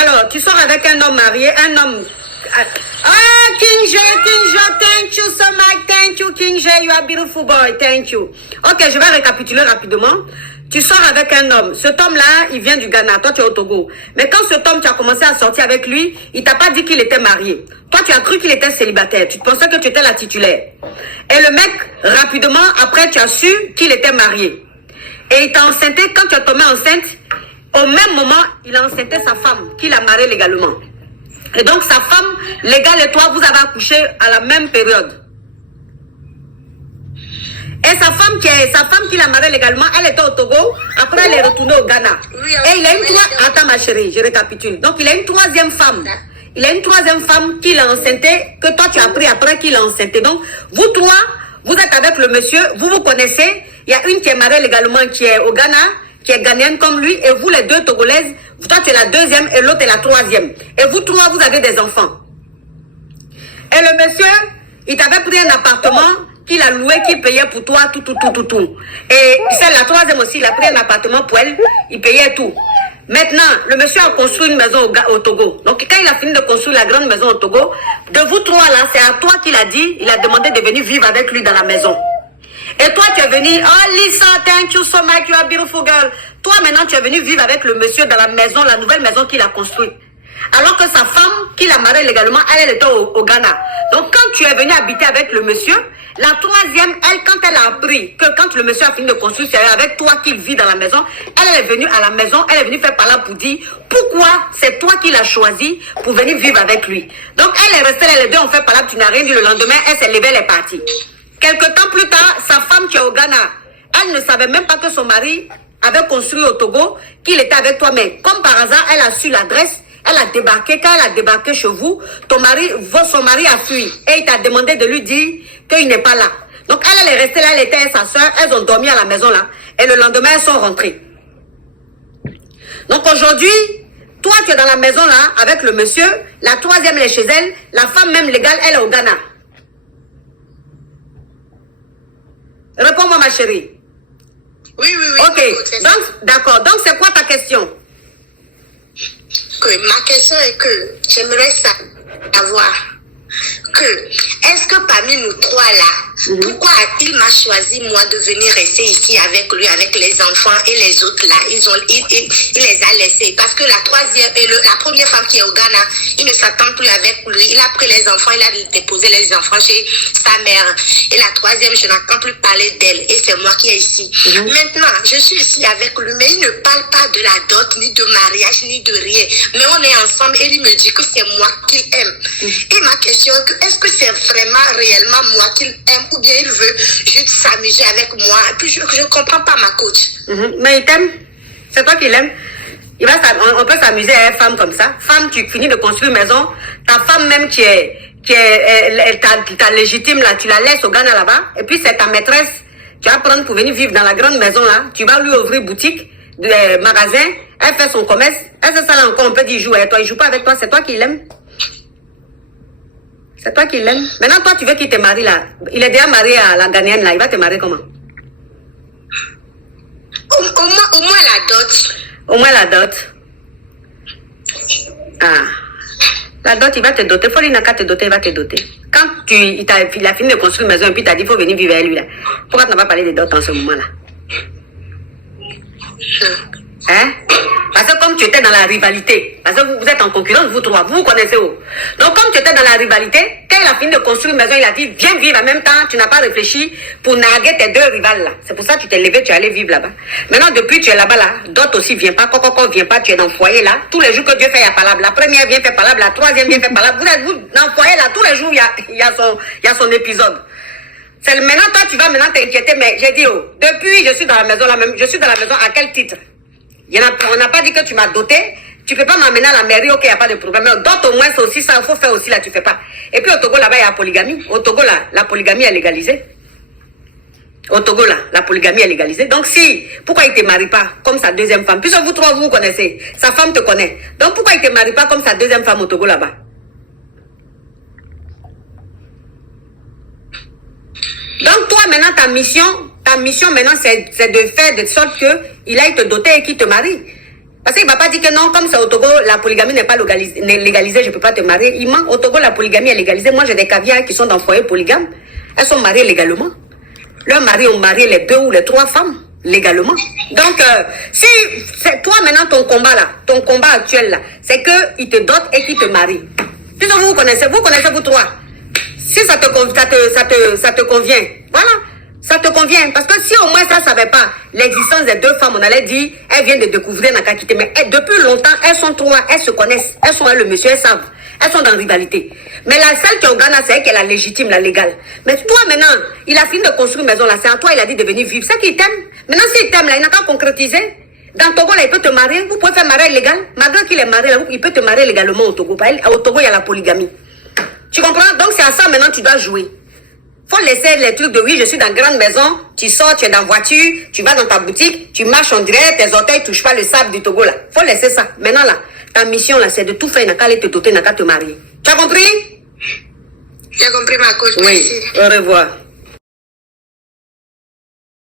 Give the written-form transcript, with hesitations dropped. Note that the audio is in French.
Alors, tu sors avec un homme marié, un homme... Ah, King J, thank you so much, thank you, King J, you are a beautiful boy, thank you. Ok, je vais récapituler rapidement. Tu sors avec un homme. Cet homme-là, il vient du Ghana. Toi, tu es au Togo. Mais quand cet homme, tu as commencé à sortir avec lui, il t'a pas dit qu'il était marié. Toi, tu as cru qu'il était célibataire. Tu pensais que tu étais la titulaire. Et le mec, rapidement, après, tu as su qu'il était marié. Et il t'a enceinté. Quand tu es tombé enceinte, au même moment, il a enceinté sa femme, qu'il a mariée légalement. Et donc, sa femme, légale et toi, vous avez accouché à la même période. Et sa femme qu'il a mariée légalement, elle était au Togo. Après, elle est retournée au Ghana. Et il a une troisième... Attends, ma chérie, je récapitule. Donc, il a une troisième femme. Il a une troisième femme qu'il a enceintée, que toi, tu as pris après qu'il a enceinté. Donc, vous trois, vous êtes avec le monsieur, vous vous connaissez. Il y a une qui est mariée légalement, qui est au Ghana, qui est ghanéenne comme lui. Et vous, les deux Togolaises, toi, tu es la deuxième et l'autre est la troisième. Et vous trois, vous avez des enfants. Et le monsieur, il t'avait pris un appartement qu'il a loué, qu'il payait pour toi, tout. Et c'est la troisième aussi, il a pris un appartement pour elle, il payait tout. Maintenant, le monsieur a construit une maison au Togo. Donc, quand il a fini de construire la grande maison au Togo, de vous trois là, c'est à toi qu'il a dit, il a demandé de venir vivre avec lui dans la maison. Et toi, tu es venu, oh Lisa, thank you so much, you are a beautiful girl. Toi, maintenant, tu es venu vivre avec le monsieur dans la maison, la nouvelle maison qu'il a construite. Alors que sa femme, qu'il a mariée légalement, elle était au Ghana. Donc, quand tu es venu habiter avec le monsieur, la troisième, elle, quand elle a appris que quand le monsieur a fini de construire, c'est avec toi qu'il vit dans la maison, elle est venue à la maison, elle est venue faire par là pour dire pourquoi c'est toi qui l'as choisi pour venir vivre avec lui. Donc, elle est restée là, les deux ont fait par là, tu n'as rien dit. Le lendemain, elle s'est levée, elle est partie. Quelque temps plus tard, sa femme qui est au Ghana, elle ne savait même pas que son mari avait construit au Togo, qu'il était avec toi. Mais comme par hasard, elle a su l'adresse. Elle a débarqué. Quand elle a débarqué chez vous, son mari a fui. Et il t'a demandé de lui dire qu'il n'est pas là. Donc elle est restée là, elle était avec sa soeur. Elles ont dormi à la maison là. Et le lendemain, elles sont rentrées. Donc aujourd'hui, toi tu es dans la maison là avec le monsieur. La troisième elle est chez elle. La femme même légale, elle est au Ghana. Réponds-moi ma chérie. Oui. Ok. Donc, d'accord. Donc c'est quoi ta question? Ma question est que j'aimerais savoir que est-ce que parmi nous trois là, pourquoi il m'a choisi moi de venir rester ici avec lui, avec les enfants et les autres là, il les a laissés parce que la troisième et la première femme qui est au Ghana, il ne s'attend plus avec lui, il a pris les enfants, il a déposé les enfants chez sa mère et la troisième je n'entends plus parler d'elle et c'est moi qui est ici. Maintenant je suis ici avec lui mais il ne parle pas de la dot ni de mariage ni de rien, mais on est ensemble et il me dit que c'est moi qu'il aime. Et ma question est que est-ce que c'est vraiment réellement moi qu'il aime ou bien il veut juste s'amuser avec moi? Et puis je ne comprends pas ma coach. Mais il t'aime. C'est toi qui l'aime. On peut s'amuser à une femme comme ça. Femme, tu finis de construire une maison. Ta femme même ta légitime là, tu la laisses au Ghana là-bas. Et puis c'est ta maîtresse. Tu vas prendre pour venir vivre dans la grande maison là. Tu vas lui ouvrir boutique, magasin. Elle fait son commerce. Elle fait ça là encore. On peut dire jouer avec toi. Il joue pas avec toi. C'est toi qui l'aime. C'est toi qui l'aime. Maintenant, toi, tu veux qu'il te marie là. Il est déjà marié à la Ghanéenne là. Il va te marier comment? Au moins la dot. Au moins la dot. Ah. La dot, il va te doter. Faut qu'il n'a qu'à te doter, il va te doter. Quand il a fini de construire une maison et puis il t'a dit qu'il faut venir vivre avec lui là. Pourquoi tu n'as pas parlé de dot en ce moment là? Hein? Parce que comme tu étais dans la rivalité, parce que vous êtes en concurrence, vous trois, vous connaissez où. Donc comme tu étais dans la rivalité, quand il a fini de construire une maison, il a dit viens vivre en même temps, tu n'as pas réfléchi pour narguer tes deux rivales là. C'est pour ça que tu t'es levé, tu es allé vivre là-bas. Maintenant depuis tu es là-bas là, d'autres aussi viennent pas, Coco vient pas, tu es dans le foyer là. Tous les jours que Dieu fait, il y a palabre. La première vient faire palabre, la troisième vient faire palabre. Vous êtes dans le foyer là, tous les jours il y a son épisode. C'est maintenant toi tu vas maintenant t'inquiéter, mais j'ai dit depuis je suis dans la maison là même, je suis dans la maison à quel titre? On n'a pas dit que tu m'as doté. Tu peux pas m'amener à la mairie, ok, il n'y a pas de problème. Mais d'autres, au moins, c'est aussi ça. Il faut faire aussi là, tu fais pas. Et puis au Togo, là-bas, il y a la polygamie. Au Togo, là, la polygamie est légalisée. Au Togo, là, la polygamie est légalisée. Donc, pourquoi il ne te marie pas comme sa deuxième femme? Puisque vous trois, vous vous connaissez. Sa femme te connaît. Donc, pourquoi il ne te marie pas comme sa deuxième femme au Togo, là-bas? Donc, toi, maintenant, ta mission maintenant, c'est de faire de sorte qu'il aille te doter et qu'il te marie. Parce qu'il ne va pas dire que non, comme c'est au Togo, la polygamie n'est pas légalisée, je ne peux pas te marier. Il ment. Au Togo, la polygamie est légalisée. Moi, j'ai des caviars qui sont dans le foyer polygame. Elles sont mariées légalement. Leurs maris ont marié les 2 ou les 3 femmes légalement. Donc, si c'est toi maintenant ton combat là, ton combat actuel là, c'est qu'ils te dotent et qu'ils te marient. Puisque vous connaissez vous 3. Si ça te convient, voilà. Ça te convient. Parce que si au moins ça ne savait pas l'existence des 2 femmes, on allait dire, elles viennent de découvrir Nakakité. Mais depuis longtemps, elles sont 3, elles se connaissent. Elles sont le monsieur, elles savent. Elles sont dans la rivalité. Mais la seule qui est au Ghana, c'est elle qui est la légitime, la légale. Mais toi maintenant, il a fini de construire une maison là. C'est à toi, il a dit de venir vivre. C'est qu'il t'aime. Maintenant, s'il t'aime là, il n'a qu'à concrétiser. Dans Togo là, il peut te marier. Vous pouvez faire mariage légal. Malgré qu'il est marié là, il peut te marier légalement au Togo. Au Togo, il y a la polygamie. Tu comprends? Donc c'est à ça maintenant tu dois jouer. Faut laisser les trucs de oui, je suis dans une grande maison, tu sors, tu es dans la voiture, tu vas dans ta boutique, tu marches en direct, tes orteils ne touchent pas le sable du Togo là. Faut laisser ça. Maintenant là, ta mission là, c'est de tout faire, n'a qu'à aller te doter, n'a qu'à te marier. Tu as compris? J'ai compris ma coach. Oui, merci. Au revoir.